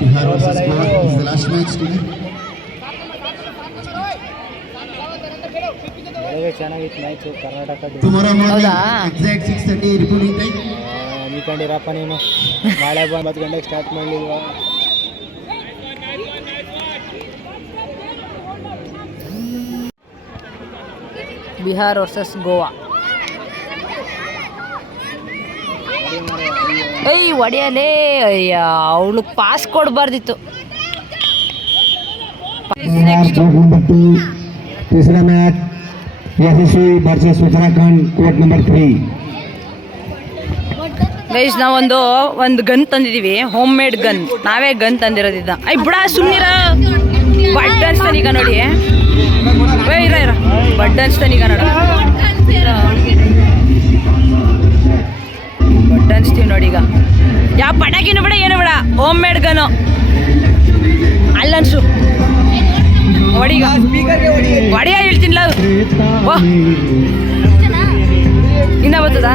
Bihar versus Goa is the last match today. Tomorrow morning, ಹೌದಾ? exact 6:30 reporting time. ಅನ್ಕೊಂಡಿರಪ್ಪ ನೀನು ನಾಳೆ ಬಂದು ಹತ್ತು ಗಂಟೆಗೆ ಸ್ಟಾರ್ಟ್ ಮಾಡಲಿಲ್ವಾ ಬಿಹಾರ್ ವರ್ಸಸ್ ಗೋವಾ ಏಯ್ ಹೊಡಿಯಲೇ ಅಯ್ಯ ಅವಳು ಪಾಸ್ ಕೊಡಬಾರ್ದಿತ್ತು ನೆಕ್ಸ್ಟ್ तीसरा match Yashasvi versus Uttarakhand court number three guys ನಾವೊಂದು ಒಂದು ಗನ್ ತಂದಿದೀವಿ ಹೋಮ್ ಮೇಡ್ ಗನ್ ನಾವೇ ಗನ್ ತಂದಿರೋದಿದ್ದ ಐ ಬಿಡ ಸುಮ್ಮನಿರ ಬಡ್ ಅನ್ಸ್ತಾನೀಗ ನೋಡಿ ಏ ಇರ ಇರ ಬಡ್ ಅನ್ಸ್ತಾನೀಗ ನೋಡು ಹೊಡಿಯ ಹೇಳ್ತೀನಿಲ್ಲ ಇನ್ನ ಬರ್ತದಾ?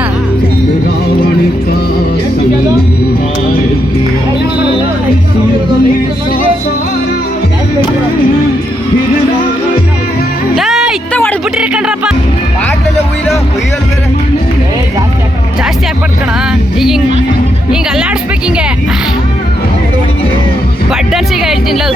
ಇತ್ತ ಹೊಡೆದ್ಬಿಟ್ಟಿರಿ ಕಣ್ರಪ್ಪ. ಜಾಸ್ತಿ ಹಾಕ್ಬಾರ್ದು ಕಣ. ಈಗ ಹಿಂಗ್ ಹಿಂಗೆ ಅಲ್ಲಾಡಿಸ್ಬೇಕು ಹಿಂಗೆ. ಬಡ್ಡನ್ಸಿಗೆ ಹೇಳ್ತೀನಿ love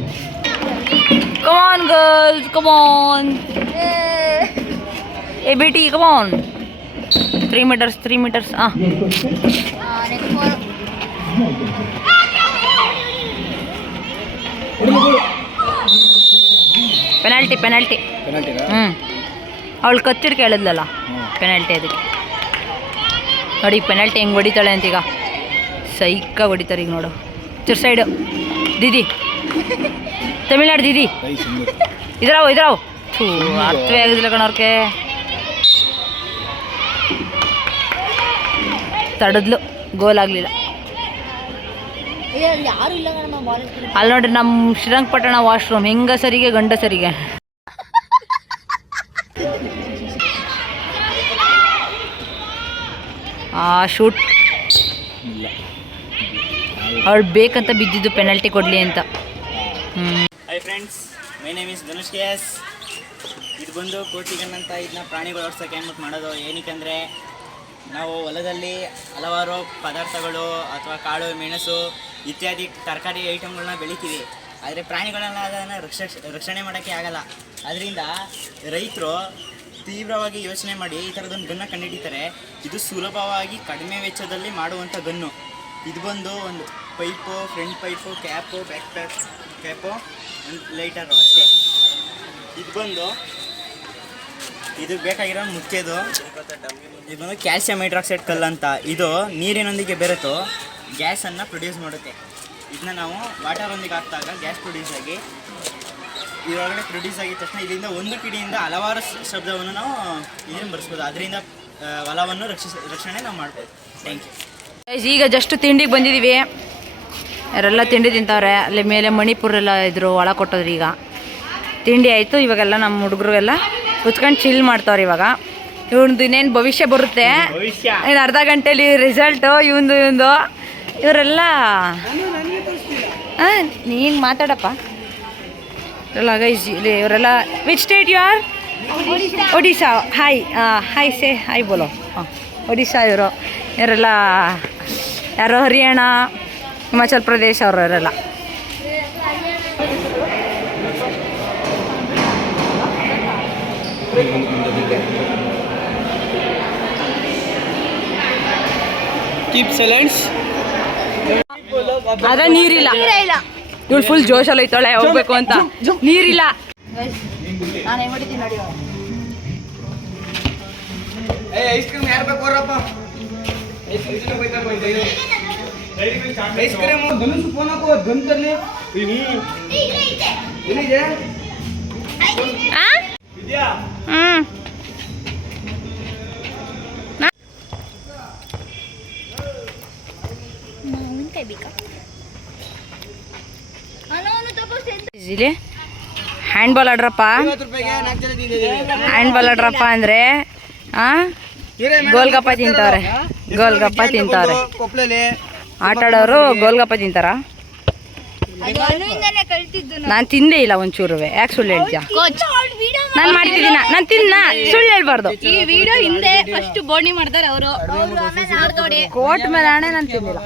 girls. Come on. Hey, Betty, come on. Three meters, three meters. Ah. Penalty penalty ಹ್ಞೂ ಅವಳು ಕತ್ತಿಡ್ ಕೇಳಿದ್ಲಲ್ಲ ಪೆನಾಲ್ಟಿ ಅದಕ್ಕೆ ನೋಡಿ ಪೆನಾಲ್ಟಿ ಹೆಂಗೆ ಹೊಡಿತಾಳೆ ಅಂತೀಗ ಸೈಕ ಹೊಡಿತಾರೆ ಈಗ ನೋಡು ಚರ್ ಸೈಡು ದೀದಿ ತಮಿಳ್ನಾಡು ದೀದಿ. ಇದ್ರಾವ್ ಇದ್ರಾವ್. ಅರ್ಥವೇ ಆಗೋದಿಲ್ಲ ಕಣವ್ರಿಗೆ ತಡದ್ಲು ಗೋಲ್ ಆಗಲಿಲ್ಲ. ಅಲ್ಲಿ ನೋಡ್ರಿ ನಮ್ಮ ಶ್ರೀರಂಗಪಟ್ಟಣ ವಾಶ್ರೂಮ್ ಹೆಂಗಸರಿಗೆ ಗಂಡಸರಿಗೆ. ಆ ಶೂಟ್ ಅವಳು ಬೇಕಂತ ಬಿದ್ದಿದ್ದು ಪೆನಾಲ್ಟಿ ಕೊಡಲಿ ಅಂತ. ಹ್ಞೂ hi friends my name is Dhanush K S ಇದು ಬಂದು ಕೋಟಿಗಣ್ಣಂತ ಇದನ್ನ ಪ್ರಾಣಿಗಳು ಓಡಿಸೋಕೆ ಏನ್ಬಿಟ್ಟು ಮಾಡೋದು? ಏನಕ್ಕೆ ನಾವು ಹೊಲದಲ್ಲಿ ಹಲವಾರು ಪದಾರ್ಥಗಳು ಅಥವಾ ಕಾಳು, ಮೆಣಸು ಇತ್ಯಾದಿ ತರಕಾರಿ ಐಟಮ್ಗಳನ್ನ ಬೆಳಿತೀವಿ. ಆದರೆ ಪ್ರಾಣಿಗಳನ್ನ ಅದನ್ನು ರಕ್ಷ, ರಕ್ಷಣೆ ಮಾಡೋಕ್ಕೆ ಆಗಲ್ಲ. ಅದರಿಂದ ರೈತರು ತೀವ್ರವಾಗಿ ಯೋಚನೆ ಮಾಡಿ ಈ ಥರದೊಂದು ಗನ್ನ ಕಂಡುಹಿಡಿತಾರೆ ಇದು ಸುಲಭವಾಗಿ ಕಡಿಮೆ ವೆಚ್ಚದಲ್ಲಿ ಮಾಡುವಂಥ ಗನ್ನು. ಇದು ಬಂದು ಒಂದು pipe, front pipe, cap, back pack, cap lighter ಅಷ್ಟೇ. ಇದು ಬಂದು, ಇದು ಬೇಕಾಗಿರೋ ಮುಖ್ಯದು ಇದು ಬಂದು ಕ್ಯಾಲ್ಸಿಯಂ ಹೈಡ್ರಾಕ್ಸೈಡ್ ಕಲ್ಲು ಅಂತ. ಇದು ನೀರಿನೊಂದಿಗೆ ಬೆರೆತು ಗ್ಯಾಸನ್ನು ಪ್ರೊಡ್ಯೂಸ್ ಮಾಡುತ್ತೆ. ಇದನ್ನ ನಾವು ವಾಟರೊಂದಿಗೆ ಹಾಕಿದಾಗ ಗ್ಯಾಸ್ ಪ್ರೊಡ್ಯೂಸ್ ಆಗಿ, ಇದರೊಳಗಡೆ ಪ್ರೊಡ್ಯೂಸ್ ಆಗಿದ ತಕ್ಷಣ ಇದರಿಂದ ಒಂದು ಕಿಡಿಯಿಂದ ಹಲವಾರು ಶಬ್ದವನ್ನು ನಾವು ಇದನ್ನು ಬರೆಸ್ಬೋದು. ಅದರಿಂದ ಹೊಲವನ್ನು ರಕ್ಷಿಸ ರಕ್ಷಣೆ ನಾವು ಮಾಡ್ಬೋದು. ಥ್ಯಾಂಕ್ ಯು ಈಗ ಜಸ್ಟ್ ತಿಂಡಿಗೆ ಬಂದಿದ್ದೀವಿ ಯಾರೆಲ್ಲ ತಿಂಡಿ ತಿಂತಾವ್ರೆ ಅಲ್ಲಿ ಮೇಲೆ ಮಣಿಪುರೆಲ್ಲ ಇದ್ರು ಒಳ ಕೊಟ್ಟೋದ್ರು ಈಗ. ತಿಂಡಿ ಆಯಿತು ಇವಾಗೆಲ್ಲ ನಮ್ಮ ಹುಡುಗರು ಕುತ್ಕೊಂಡು ಚಿಲ್ ಮಾಡ್ತಾವ್ರೆ ಇವಾಗ. ಇವ್ನದು ಇನ್ನೇನು ಭವಿಷ್ಯ ಬರುತ್ತೆ? ಇನ್ನು ಅರ್ಧ ಗಂಟೆಲಿ ರಿಸಲ್ಟು ಇವಂದು ಇವಂದು ಇವರೆಲ್ಲ ಹಾಂ ನೀನು ಮಾತಾಡಪ್ಪ. ಇವರೆಲ್ಲ ಗೈಸ್ ಇಲ್ಲಿ ಇವರೆಲ್ಲ which state you are Odisha hi hi say hi ಬೋಲೋ. ಹಾಂ ಒಡಿಶಾ ಇವರು. ಇವರೆಲ್ಲ ಯಾರೋ ಹರಿಯಾಣ ಹಿಮಾಚಲ್ ಪ್ರದೇಶ ಅವರು ಸೈಲೆನ್ಸ್ ಆದ್ರೆ ನೀರಿಲ್ಲ. ಇವಳು ಫುಲ್ ಜೋಶಲ್ಲಿ ಐತಾಳೆ ಹೋಗ್ಬೇಕು ಅಂತ. ನೀರಿಲ್ಲ. ಐಸ್ ಕ್ರೀಮ್ ಯಾರು ಬೇಕು ಬರಪ್ಪ ice cream ice cream Dhanush phone ಹಾಕೋ ಗನ್ ತರ್ಲಿ ಎಲ್ಲಿದೆ ಆ ವಿದ್ಯಾ ಹ್ಮ್ ಇಲ್ಲಿ ಹ್ಯಾಂಡ್ ಬಾಲ್ ಆಡ್ರಪ್ಪ. ಐವತ್ತು ರೂಪಾಯಿಗೆ ನಾಲ್ಕು ಜನ ತಿಂದಿದ್ದೀವಿ. ಹ್ಯಾಂಡ್ ಬಾಲ್ ಆಡ್ರಪ್ಪ ಅಂದ್ರೆ ಆ? ಗೋಲ್ಗಪ್ಪ ತಿಂತವ್ರೆ. ಗೋಲ್ಗಪ್ಪ ತಿಂತವ್ರೆ. ಕೊಪ್ಪಳಲ್ಲಿ ಆಟ ಆಡೋರು ಗೋಲ್ಗಪ್ಪ ತಿಂತಾರ? ನಾನು ತಿಂದೇ ಇಲ್ಲ ಒಂಚೂರು. ಯಾಕೆ ಸುಳ್ಳು ಹೇಳ್ತೀಯ? ನಾನು ಮಾಡ್ತಿದ್ದೀನ. ನಾನು ತಿನ್ನ ಸುಳ್ಳು ಹೇಳ್ಬಾರ್ದು. ಈ ವಿಡಿಯೋ ಹಿಂದೆ ಫಸ್ಟ್ ಬೋಣಿ ಮಾಡ್ತಾರೆ ಅವರು. ಕೋಟ್ ಮೇಲೆ ಹಣೆ ನಾನು ತಿಂದಿಲ್ಲ.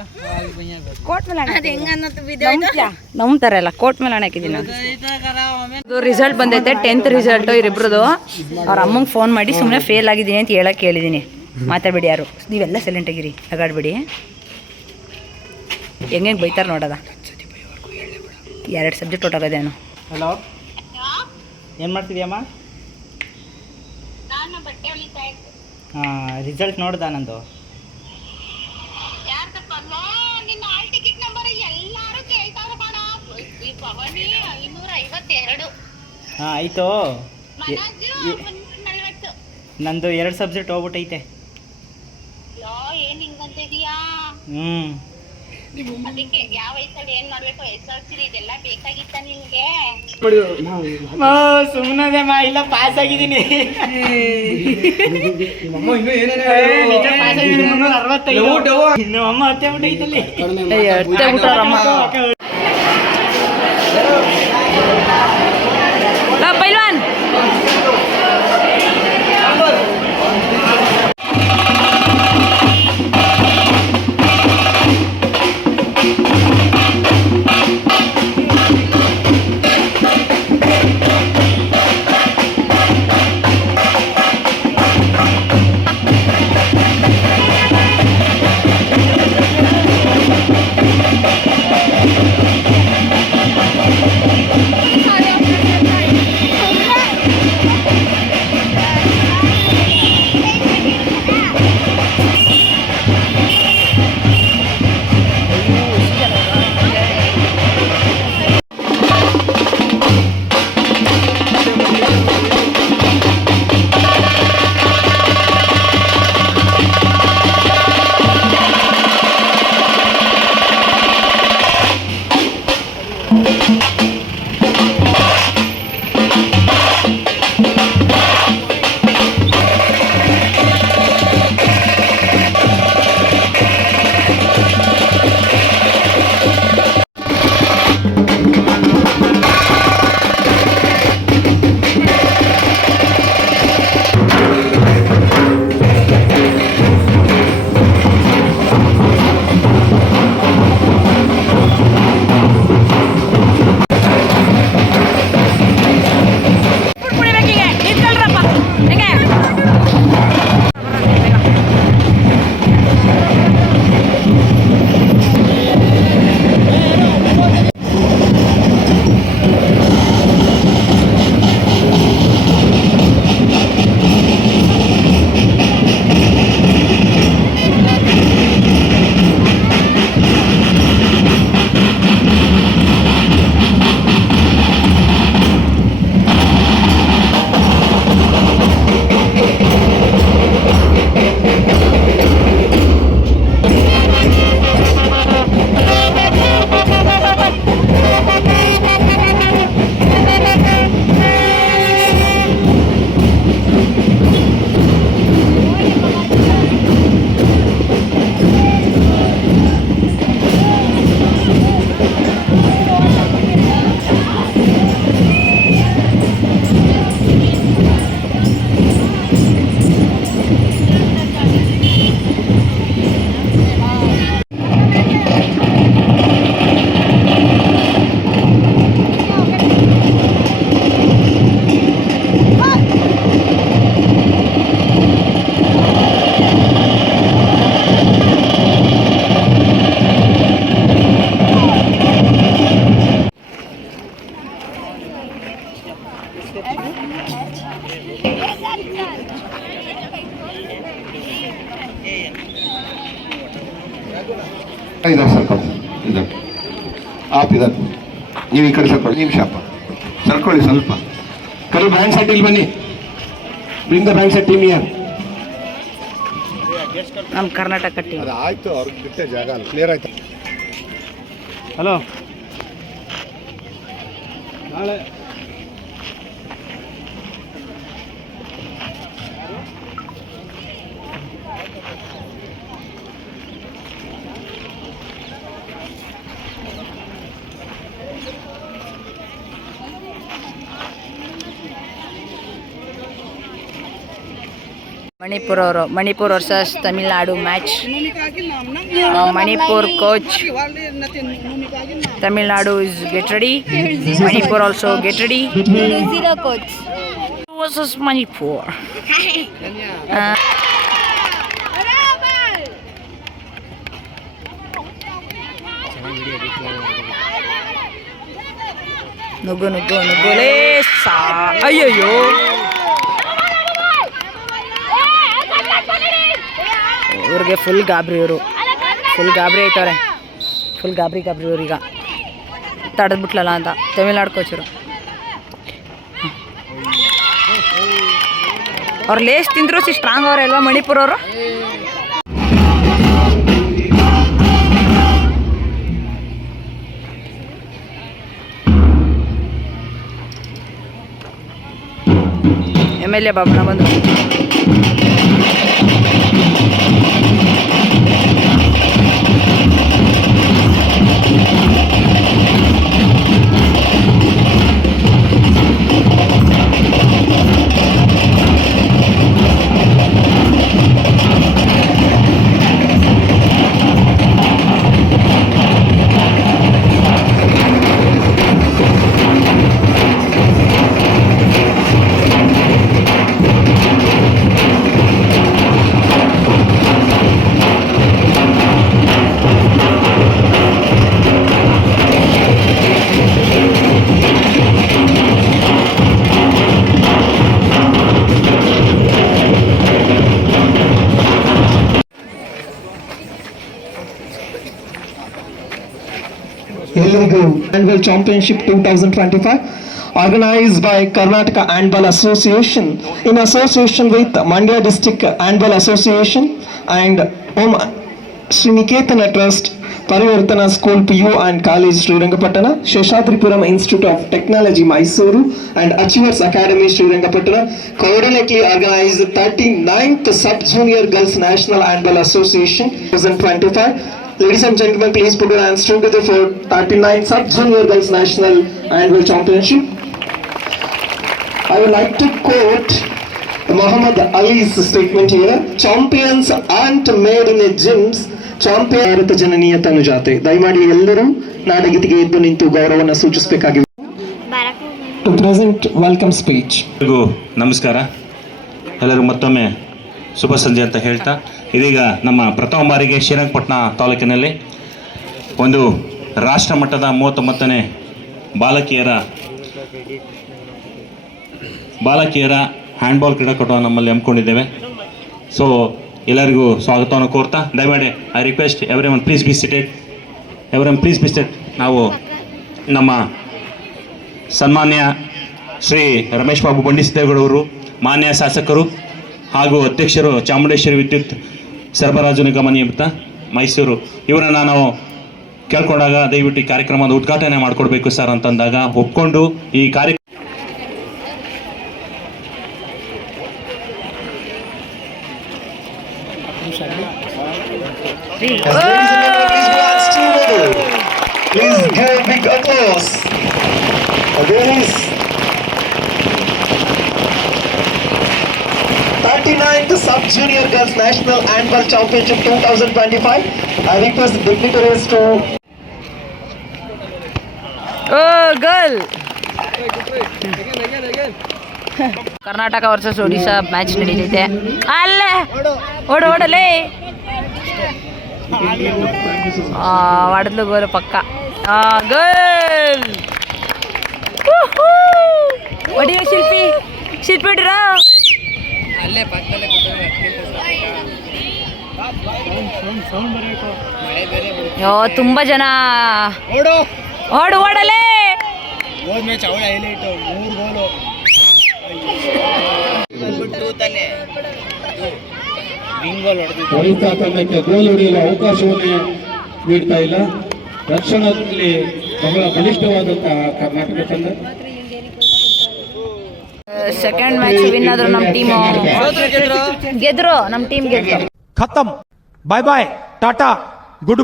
ಕೋಟ್ ಮೇಲೆ? ನಂಬ್ತಾರೆ ಅಲ್ಲ ಕೋಟ್ ಮೇಲೆ ಹಣೆ ಹಾಕಿದ್ದೀನಿ ನಾನು. ಇದು ರಿಸಲ್ಟ್ ಬಂದೈತೆ ಟೆಂತ್ ರಿಸಲ್ಟ್ ಇವರಿಬ್ರದ್ದು ಅವ್ರ ಅಮ್ಮಂಗೆ ಫೋನ್ ಮಾಡಿ ಸುಮ್ಮನೆ ಫೇಲ್ ಆಗಿದ್ದೀನಿ ಅಂತ ಹೇಳಕ್ಕೆ ಹೇಳಿದ್ದೀನಿ ಮಾತಾಡ್ಬಿಡಿ ಯಾರು. ನೀವೆಲ್ಲ ಸೈಲೆಂಟ್ ಆಗಿರಿ ಅಗಾಡ್ಬೇಡಿ. ಹೆಂಗೆ ಬೈತಾರೆ ನೋಡೋದ? ಎರಡು ಸಬ್ಜೆಕ್ಟ್ ಹೊಟ್ಟೋಗೋದೇನು ಹಲೋ ಏನು ಮಾಡ್ತಿದ್ಯಮ್ಮ? ಹಾಂ ರಿಸಲ್ಟ್ ನೋಡ್ದ ನಂದು? ಹಾಂ ಆಯಿತು. ನಂದು ಎರಡು ಸಬ್ಜೆಕ್ಟ್ ಹೋಗ್ಬಿಟ್ಟೈತೆ. ಹ್ಞೂ ಅದಕ್ಕೆ ಯಾವ ವಯಸ್ಸಲ್ಲಿ ಏನ್ ಮಾಡ್ಬೇಕು ಎಸ್ ಎಲ್ ಸಿ ಇದೆಲ್ಲ ಬೇಕಾಗಿತ್ತ ನಿನ್ಗೆ ಸುಮ್ಮನೆ ಇಲ್ಲ ಪಾಸ್ ಆಗಿದ್ದೀನಿ ಅಮ್ಮ ಇನ್ನೂ ಏನೇನೋ ನಿಜ ಪಾಸ್ ಆಗಿದ್ದೀನಿ ಮುನ್ನೂರ ಅರವತ್ತೈದು ಡವು, ಡವು. ಇನ್ನು ಅಮ್ಮ ಹತ್ತೆ ಬಿಟ್ಟೈತಲ್ಲಿ ಅಯ್ಯೋ, ಅತ್ತೆ ಬಿಟ್ಟಾರಮ್ಮ. ಆ, ಪೈಲ್ವಾನ್ ನೀವು ಈ ಕಡೆ ಸರ್ಕೊಳ್ಳಿ ನಿಮಿಷ ಅಪ್ಪ ಸರ್ಕೊಳ್ಳಿ ಸ್ವಲ್ಪ. ಕರು ಬ್ಯಾಂಕ್ ಸೆಟ್ ಇಲ್ಲಿ ಬನ್ನಿ. Bring the bank set team year ನಮ್ಮ ಕರ್ನಾಟಕ ಟೀಮ್ ಅದು ಆಯ್ತು ಅವ್ರಿಗೆ ಬಿಟ್ಟೆ ಜಾಗ ಅಲ್ಲಿ. ಕ್ಲಿಯರ್ ಆಯ್ತು? ಹಲೋ ನಾಳೆ ಮಣಿಪುರ್ ಅವರು Manipur versus Tamil Nadu match Manipur coach Tamil Nadu is get ready Manipur also get ready versus Manipur? ನುಗ್ಗು ನುಗ್ಗು ನುಗ್ಗುಲೇ ಸಾ ಅಯ್ಯಯ್ಯೋ. ಇವ್ರಿಗೆ ಫುಲ್ ಗಾಬರಿ ಇವರು. ಫುಲ್ ಗಾಬರಿ ಆಯ್ತವ್ರೆ ಫುಲ್ ಗಾಬರಿ ಗಾಬರಿ ಇವ್ರೀಗ ತಡೆದ್ಬಿಟ್ಲಲ್ಲ ಅಂತ. ತಮಿಳ್ನಾಡು ಕೋಚರು ಅವ್ರು ಲೇಸ್ ತಿಂದ್ರು ಸಿ ಸ್ಟ್ರಾಂಗ್ ಅವ್ರೆ ಅಲ್ವಾ ಮಣಿಪುರ ಅವರು? ಎಂ ಎಲ್ ಎ ಬಾಬಣ್ಣ ಬಂದು ಎಲ್ಲರಿಗೂ annual championship two thousand twenty five organized by Karnataka Handball Association in association with Mandya District Handball Association and Om Sri Niketana Trust, Parivartana School PU and College Srirangapatana, Sheshadripuram Institute of Technology Mysuru and Achievers Academy Srirangapatana coordinately organized 39th Sub-Junior Girls National Handball Association 2025 Ladies and gentlemen, please put your hands together for 39 Sub-Junior Girls National Annual Championship. I would like to quote Muhammad Ali's statement here. Champions aren't made in a gyms. Champion Bharat ಜನನೀಯ ತನುಜಾತೆ ದಯಮಾಡಿ ಎಲ್ಲರೂ ನಾಡಗೀತೆಗೆ ಎದ್ದು ನಿಂತು ಗೌರವವನ್ನು ಸೂಚಿಸಬೇಕಾಗಿದೆ to present welcome speech ನಮಸ್ಕಾರ ಎಲ್ಲರೂ ಮತ್ತೊಮ್ಮೆ ಶುಭ ಸಂಜೆ ಅಂತ ಹೇಳ್ತಾ ಇದೀಗ ನಮ್ಮ ಪ್ರಥಮ ಬಾರಿಗೆ ಶ್ರೀರಂಗಪಟ್ಟಣ ತಾಲೂಕಿನಲ್ಲಿ ಒಂದು ರಾಷ್ಟ್ರ ಮಟ್ಟದ ಮೂವತ್ತೊಂಬತ್ತನೇ ಬಾಲಕಿಯರ ಬಾಲಕಿಯರ ಹ್ಯಾಂಡ್ಬಾಲ್ ಕ್ರೀಡಾಕೂಟ ನಮ್ಮಲ್ಲಿ ಹಮ್ಮಿಕೊಂಡಿದ್ದೇವೆ. ಸೊ ಎಲ್ಲರಿಗೂ ಸ್ವಾಗತವನ್ನು ಕೋರ್ತಾ, ದಯಮಾಡಿ I request everyone please be seated everyone please be seated ನಾವು ನಮ್ಮ ಸನ್ಮಾನ್ಯ ಶ್ರೀ ರಮೇಶ್ ಬಾಬು ಬಂಡಿಸಿದ್ದೇಗೌಡವರು ಮಾನ್ಯ ಶಾಸಕರು ಹಾಗೂ ಅಧ್ಯಕ್ಷರು ಚಾಮುಂಡೇಶ್ವರಿ ವಿದ್ಯುತ್ ಸರಬರಾಜು ನಿಗಮ ನಿಯಮಿತ ಮೈಸೂರು. ಇವರನ್ನು ನಾವು ಕೇಳ್ಕೊಂಡಾಗ ದಯವಿಟ್ಟು ಈ ಕಾರ್ಯಕ್ರಮದ ಉದ್ಘಾಟನೆ ಮಾಡಿಕೊಡ್ಬೇಕು ಸರ್ ಅಂತಂದಾಗ ಒಪ್ಕೊಂಡು ಈ ಕಾರ್ಯ 39th Sub-Junior Girls National Handball Championship 2025. I request dignitaries to O girl Karnataka versus Odisha match ನಡೀತೈತೆ ಅಲ್ಲೇ ಓಡು ಓಡಲೇ ಹೊಡೆದ್ಲು ಗೋಲು ಪಕ್ಕ ಗರ್ಲ್ ಒಡಿಯೋ ಶಿಲ್ಪಿ ಶಿಲ್ಪಿ ಹೊಡಿರ ಯೋ ತುಂಬ ಜನ. ಓಡು. ಓಡು ಓಡಲೇ. ಹೋದ ಮ್ಯಾಚ್ ಅವಳ ಹೈಲೈಟ್ ಮೂರು ಗೋಲು ಒರಿಸ್ಸಾ ತಂಡಕ್ಕೆ ಗೋಲ್ ಹೊಡೆಯಲು ಅವಕಾಶವನ್ನೇ ನೀಡ್ತಾ ಇಲ್ಲ. ರಕ್ಷಣದಲ್ಲಿ ಬಹಳ ಬಲಿಷ್ಠವಾದಂತಹ ಕರ್ನಾಟಕ ತಂಡ. ಸೆಕೆಂಡ್ ಮ್ಯಾಚ್ ವಿನ್ ಆದ್ರು ನಮ್ಮ ಟೀಮ್ ಗೆದ್ರು? ನಮ್ಮ ಟೀಮ್ ಗೆದ್ರು. ಖತಮ್. ಬಾಯ್ ಬಾಯ್ ಟಾಟಾ ಗುಡ್